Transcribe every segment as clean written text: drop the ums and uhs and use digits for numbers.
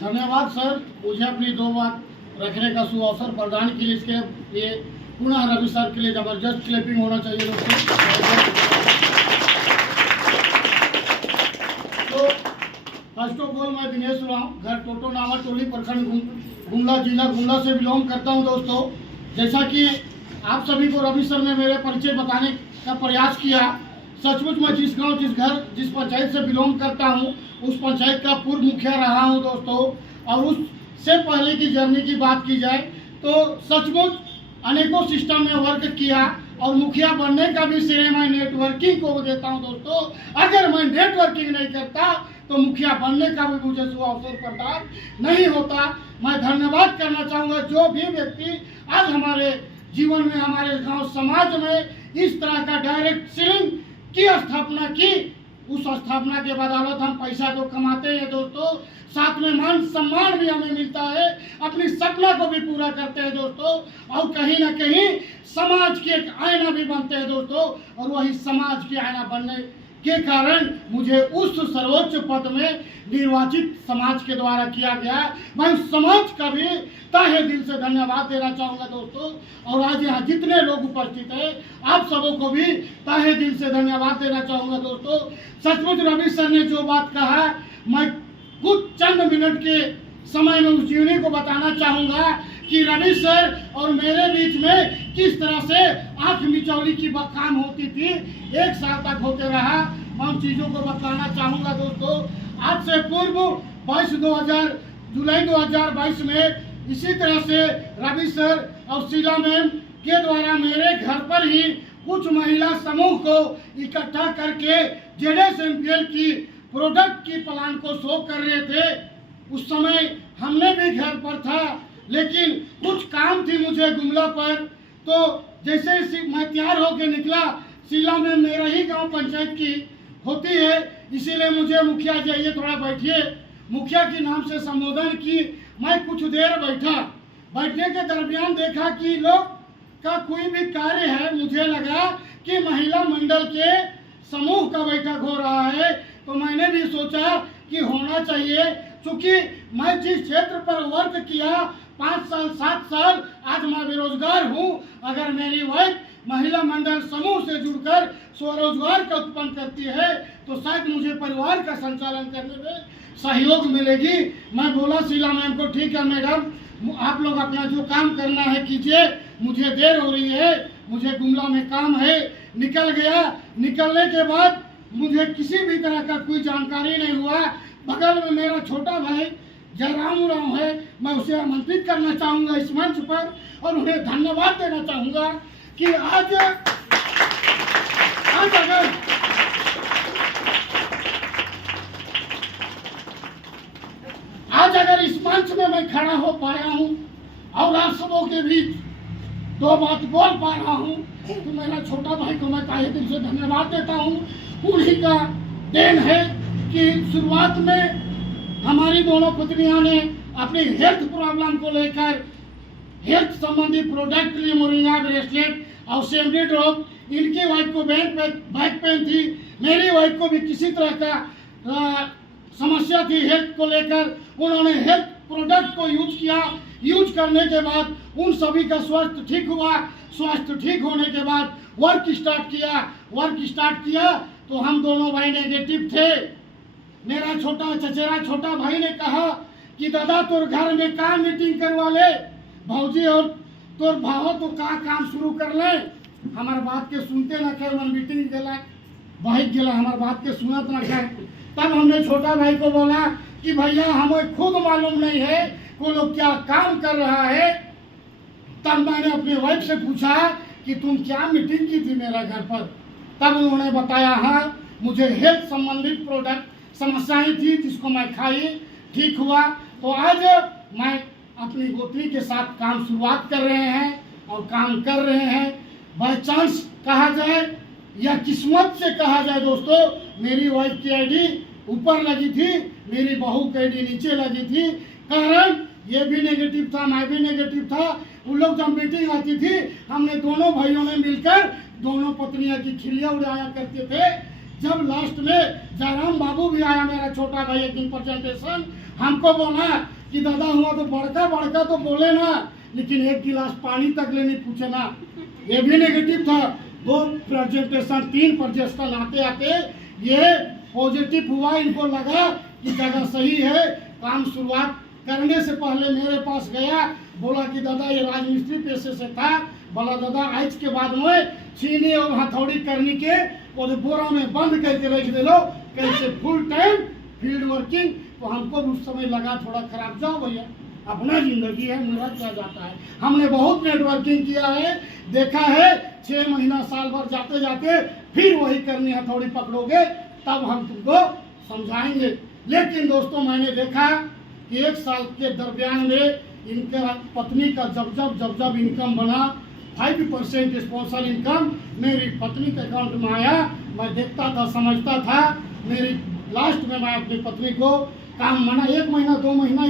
धन्यवाद सर, मुझे अपनी दो बात रखने का सुअवसर प्रदान के लिए। इसके लिए पुनः रवि सर के लिए जबरदस्त क्लैपिंग होना चाहिए दोस्तों। तो फर्स्ट ऑफ ऑल मैं दिनेश राम, घर टोटो नामा टोली, प्रखंड गुमला, जिला गुमला से बिलोंग करता हूं। दोस्तों, जैसा कि आप सभी को रवि सर ने मेरे परिचय बताने का प्रयास किया, सचमुच मैं जिस गांव, जिस घर, जिस पंचायत से बिलोंग करता हूं, उस पंचायत का पूर्व मुखिया रहा हूं दोस्तों। और उससे पहले की जर्नी की बात की जाए तो सचमुच अनेकों सिस्टम में वर्क किया और मुखिया बनने का भी श्रेय मैं नेटवर्किंग को देता हूं दोस्तों। अगर मैं नेटवर्किंग नहीं करता तो मुखिया बनने का भी मुझे अवसर प्रदान नहीं होता। मैं धन्यवाद करना चाहूँगा जो भी व्यक्ति आज हमारे जीवन में, हमारे गांव समाज में इस तरह का डायरेक्ट सेलिंग की स्थापना की। उस स्थापना के बदौलत हम पैसा तो कमाते हैं दोस्तों, साथ में मान सम्मान भी हमें मिलता है, अपनी सपना को भी पूरा करते हैं दोस्तों, और कहीं ना कहीं समाज के एक आईना भी बनते हैं दोस्तों। और वही समाज के आईना बनने के कारण मुझे उस सर्वोच्च पद में निर्वाचित समाज के द्वारा किया गया। मैं उस समाज का भी तहे दिल से धन्यवाद देना चाहूँगा दोस्तों। और आज यहाँ जितने लोग उपस्थित हैं, आप सबों को भी तहे दिल से धन्यवाद देना चाहूँगा दोस्तों। सचमुच रवि सर ने जो बात कहा, मैं कुछ चंद मिनट के समय में उस जीवनी को बताना चाहूँगा कि रवि सर और मेरे बीच में किस तरह से आंख मिचौली की बकाम होती थी, 1 साल तक होते रहा। मैं उन चीज़ों को बताना चाहूँगा दोस्तों। आज से पूर्व जुलाई 2022 में इसी तरह से रवि सर और शीला मैम के द्वारा मेरे घर पर ही कुछ महिला समूह को इकट्ठा करके JSMPL की प्रोडक्ट की प्लान को शो कर रहे थे। उस समय हमने भी घर पर था, लेकिन कुछ काम थी मुझे गुमला पर। तो जैसे मैं तैयार होकर निकला, शीला में मेरा ही गांव पंचायत की होती है, इसीलिए मुझे मुखिया जी आइए थोड़ा बैठिए, मुखिया के नाम से संबोधन की। मैं कुछ देर बैठा, बैठने के दरमियान देखा कि लोग का कोई भी कार्य है। मुझे लगा कि महिला मंडल के समूह का बैठक हो रहा है, तो मैंने भी सोचा कि होना चाहिए। चूँकि मैं जिस क्षेत्र पर वर्क किया 5 साल 7 साल, आज मैं बेरोजगार हूँ। अगर मेरी वाइफ महिला मंडल समूह से जुड़कर स्वरोजगार का उत्पन्न करती है तो शायद मुझे परिवार का संचालन करने में सहयोग मिलेगी। मैं बोला शीला मैम को, ठीक है मैडम, आप लोग अपना जो काम करना है कीजिए, मुझे देर हो रही है, मुझे गुमला में काम है। निकल गया। निकलने के बाद मुझे किसी भी तरह का कोई जानकारी नहीं हुआ। बगल में मेरा छोटा भाई जयराम राव है, मैं उसे आमंत्रित करना चाहूँगा इस मंच पर और उन्हें धन्यवाद देना चाहूँगा कि आज अगर इस मंच में मैं खड़ा हो पाया हूँ और आप सबों के बीच 2 बात बोल पा रहा हूँ, तो मेरा छोटा भाई को मैं तहे दिल से धन्यवाद देता हूँ। उन्हीं का देन है कि शुरुआत में हमारी दोनों पत्नियों ने अपनी हेल्थ प्रॉब्लम को लेकर हेल्थ संबंधी प्रोडक्ट लिए, मोरिंगा ब्रेसलेट और सेमरी ड्रॉप। इनकी वाइफ को बैक पेन थी, मेरी वाइफ को भी किसी तरह का समस्या थी हेल्थ को लेकर। उन्होंने हेल्थ प्रोडक्ट को यूज किया। यूज करने के बाद उन सभी का स्वास्थ्य ठीक हुआ। स्वास्थ्य ठीक होने के बाद वर्क स्टार्ट किया तो हम दोनों भाई नेगेटिव थे। मेरा चचेरा छोटा भाई ने कहा कि दादा तोर घर में का मीटिंग करवा ले, भौजी और तोर भाव तो का काम शुरू कर ले। हमार बात के सुनते न खे, मन मीटिंग गेला भाई गेला, हमार बात के सुनत न खे। तब हमने छोटा भाई को बोला कि भैया हमें खुद मालूम नहीं है वो लोग क्या काम कर रहा है। तब मैंने अपनी वाइफ से पूछा कि तुम क्या मीटिंग की थी मेरा घर पर। तब उन्होंने बताया, हाँ मुझे हेल्थ संबंधित प्रोडक्ट समस्याएं थी जिसको मैं खाई, ठीक हुआ। तो आज मैं अपनी गोत्री के साथ काम शुरुआत कर रहे हैं और काम कर रहे हैं। बाय चांस कहा जाए या किस्मत से कहा जाए दोस्तों, मेरी वाइफ की आईडी ऊपर लगी थी, मेरी बहू की आईडी नीचे लगी थी। कारण ये भी नेगेटिव था, मैं भी नेगेटिव था। उन लोग जब मीटिंग आती थी, हमने दोनों भाइयों ने मिलकर दोनों पत्नियां की खिल्लियां उड़ाया करते थे जब लास्ट में जयराम बाबू भी आया, मेरा छोटा भाई, एक दिन प्रेजेंटेशन हमको बोला कि दादा हुआ तो बड़का बड़का तो बोले ना, लेकिन एक गिलास पानी तक लेने पूछे ना। ये भी नेगेटिव था। 2 प्रेजेंटेशन 3 प्रेजेंटेशन आते आते ये पॉजिटिव हुआ। इनको लगा कि जगह सही है। काम शुरुआत करने से पहले मेरे पास गया, बोला कि दादा ये राजमिस्त्री पेशे से था, बोला दादा आज के बाद में छीनी और हथौड़ी करने के और बोरा में बंद करके रख दे लो, कैसे फुल टाइम फील्ड वर्किंग। तो हमको उस समय लगा थोड़ा खराब, जाओ भैया अपना जिंदगी है, मेरा क्या जाता है। हमने बहुत नेटवर्किंग किया है, देखा है 6 महीना साल भर जाते जाते फिर वही करनी हथौड़ी पकड़ोगे तब हम तुमको समझाएंगे। लेकिन दोस्तों मैंने देखा कि 1 साल के दरमियान में इनके पत्नी का जब इनकम बना, 5% स्पॉन्सर इनकम मेरी पत्नी के अकाउंट में आया। मैं देखता था, समझता था। मेरी लास्ट में मैं अपनी पत्नी को काम मना 1 महीना 2 महीना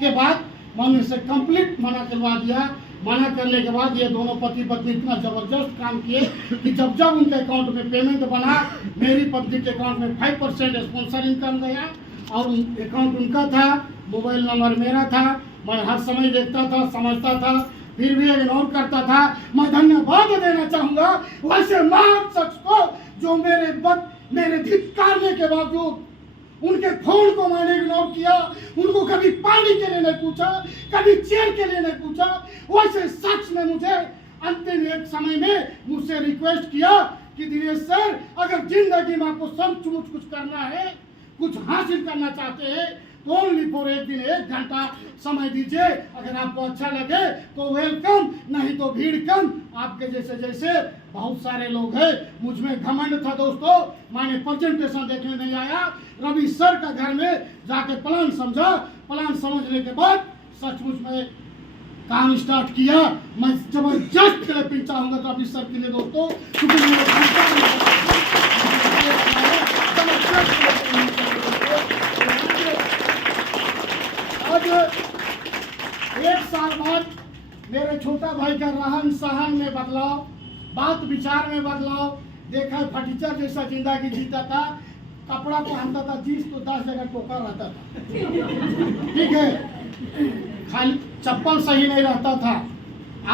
के बाद मैंने से कंप्लीट मना करवा दिया। मना करने के बाद ये दोनों पति पत्नी इतना जबरदस्त काम किए कि जब उनके अकाउंट में पेमेंट बना, मेरी पत्नी के अकाउंट में 5% स्पॉन्सर इनकम गया और अकाउंट उनका था, मोबाइल नंबर मेरा था। मैं हर समय देखता था, समझता था, फिर भी इग्नोर करता था। मैं धन्यवाद देना चाहूँगा वैसे महान शख्स को जो मेरे धिक्कारने के बावजूद उनके फोन को मैंने इग्नोर किया, उनको कभी पानी के लिए नहीं पूछा, कभी चेयर के लिए नहीं पूछा। वैसे शख्स ने मुझे अंतिम एक समय में मुझसे रिक्वेस्ट किया कि दिनेश सर, अगर जिंदगी में आपको सचमुच कुछ करना है, कुछ हासिल करना चाहते हैं तो ओनली फॉर एक दिन 1 घंटा समय दीजिए। अगर आपको अच्छा लगे तो वेलकम, नहीं तो भीड़ कम। आपके जैसे बहुत सारे लोग हैं। मुझ में घमंड था दोस्तों, मैंने प्रेजेंटेशन देखने नहीं आया, रवि सर का घर में जाके प्लान समझा। प्लान समझने के बाद सचमुच में काम स्टार्ट किया। मैं जबरदस्त क्लैपिंग चाहूंगा रवि सर के लिए दोस्तों, क्योंकि आज 1 साल बाद मेरे छोटा भाई का रहन सहन में बदलाव, बात विचार में बदलाव देखा। फटीचर जैसा जिंदगी जीता था, कपड़ा पहनता था, जींस तो 10 जगह टोका रहता था, ठीक है, खाली चप्पल सही नहीं रहता था।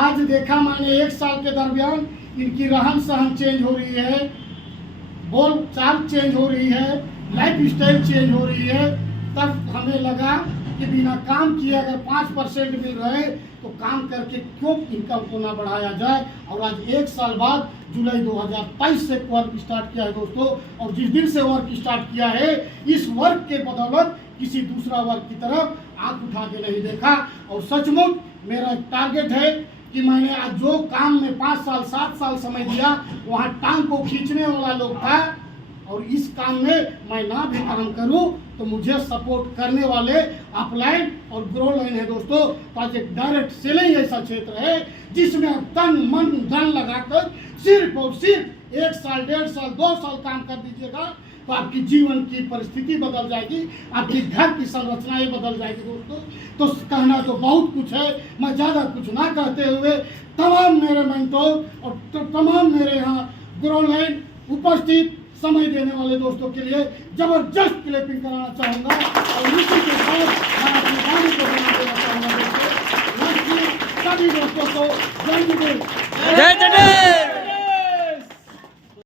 आज देखा मैंने 1 साल के दरमियान इनकी रहन सहन चेंज हो रही है, बोल चाल चेंज हो रही है, लाइफ स्टाइल चेंज हो रही है। तब हमें लगा कि बिना काम किए अगर 5% मिल रहे तो काम करके क्यों इनकम को ना बढ़ाया जाए। और आज 1 साल बाद जुलाई 2023 से वर्क स्टार्ट किया है दोस्तों, और जिस दिन से वर्क स्टार्ट किया है इस वर्क के बदौलत किसी दूसरा वर्क की तरफ आंख उठा के नहीं देखा। और सचमुच मेरा एक टारगेट है कि मैंने आज जो काम में 5 साल 7 साल समय दिया, वहाँ टांग को खींचने वाला लोग था। और इस काम में मैं ना भी काम करूं तो मुझे सपोर्ट करने वाले अपलाइन और ग्रो लाइन है दोस्तों। तो आज एक डायरेक्ट सेलिंग ऐसा क्षेत्र है जिसमें आप तन मन धन लगाकर सिर्फ और सिर्फ 1 साल 1.5 साल 2 साल काम कर दीजिएगा तो आपकी जीवन की परिस्थिति बदल जाएगी, आपकी घर की संरचनाएं बदल जाएगी दोस्तों। तो कहना तो बहुत कुछ है, मैं ज़्यादा कुछ ना कहते हुए तमाम मेरे मेंटोर और तमाम मेरे यहाँ ग्रो लाइन उपस्थित समय देने वाले दोस्तों के लिए जबरदस्त क्लैपिंग कराना चाहूँगा। और इसी के साथ मैं अपनी वाणी को बना देना चाहूँगा दोस्तों। सभी दोस्तों को जय